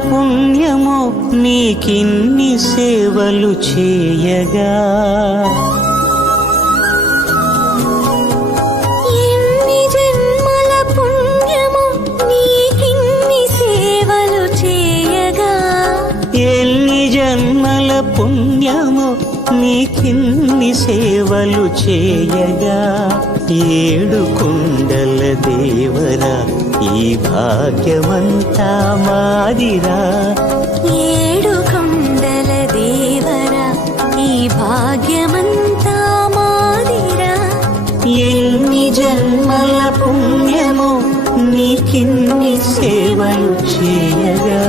పుణ్యమో నీకిన్ని సేవలు చేయగా, ఎన్ని జన్మల పుణ్యమో నీకిన్ని సేవలు చేయగా, ఎన్ని జన్మల పుణ్యమో నీకిన్ని సేవలు చేయగా, ఏడు కొండల దేవరా ఈ భాగ్యమంతా మాదిరా, ఏడు కొండల దేవరా ఈ భాగ్యమంతా మాదిరా, ఎన్ని జన్మల పుణ్యమో నీకిన్ని సేవలు చేయగా.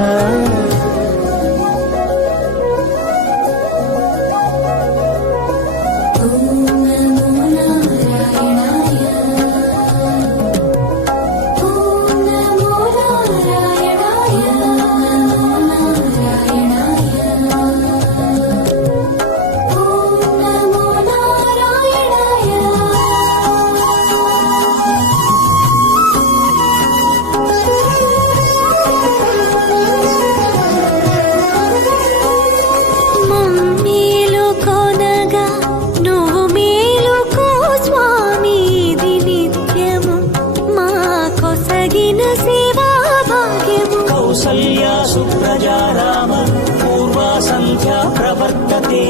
కౌసల్యా సుప్రజా రామ పూర్వా సంధ్యా ప్రవర్తతే,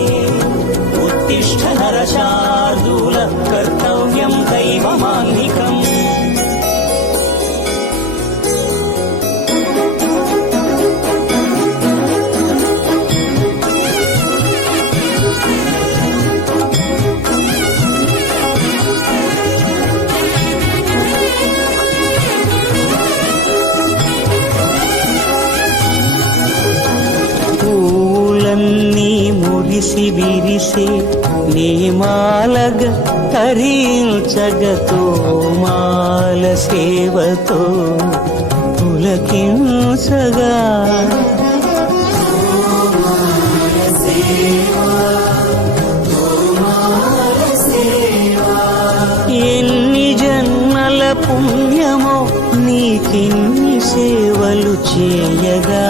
ఉత్తిష్ఠ నరశార్దూల కర్తవ్యం దైవమాన్నికం. పూలన్నీ మురిసి విరిసే నీమాలగ తరించగతో మాల సేవతో పులకించగా, ఎన్ని జన్మల పుణ్యమో నీకిన్ని సేవలు చేయగా,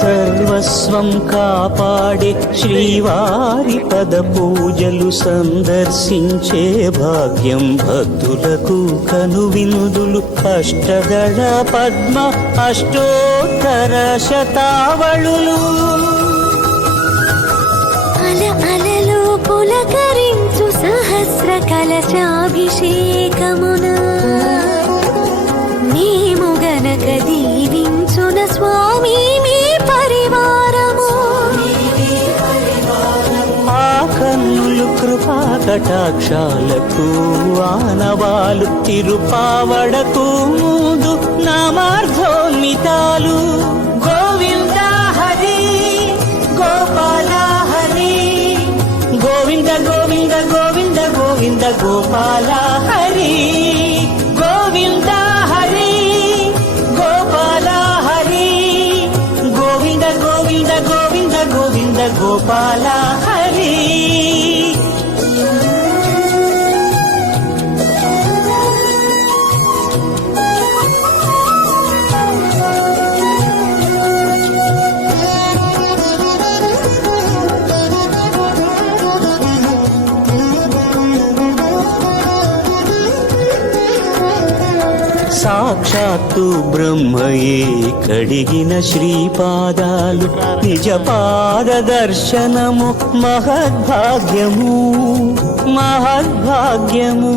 సర్వస్వం కాపాడే శ్రీవారి పద పూజలు సందర్శించే భాగ్యం భక్తులకు కనువినుదులు, అష్టదళ పద్మ అష్టోత్తర శతావళులు, అల అలలు పులకరించు సహస్ర కలశాభిషేకమున మేము గనక దీవించున స్వామి మీ పరివారము, ఆ కన్నులు కృపా కటాక్షాలకు ఆనవాలు, తిరుపావడకు ముందు నామార్థోన్మితాలు. గోవింద హరి గోపాల హరి, గోవింద గోవింద గోవింద గోవింద గోపాల హరి, గోవింద హరి గోపాల హరి, గోవింద గోవింద గోవింద గోవింద గోపాల హరి. సాక్షాత్తు బ్రహ్మయే కడిగిన శ్రీపాదాలు, నిజ పాద దర్శనము మహద్భాగ్యము మహద్భాగ్యము.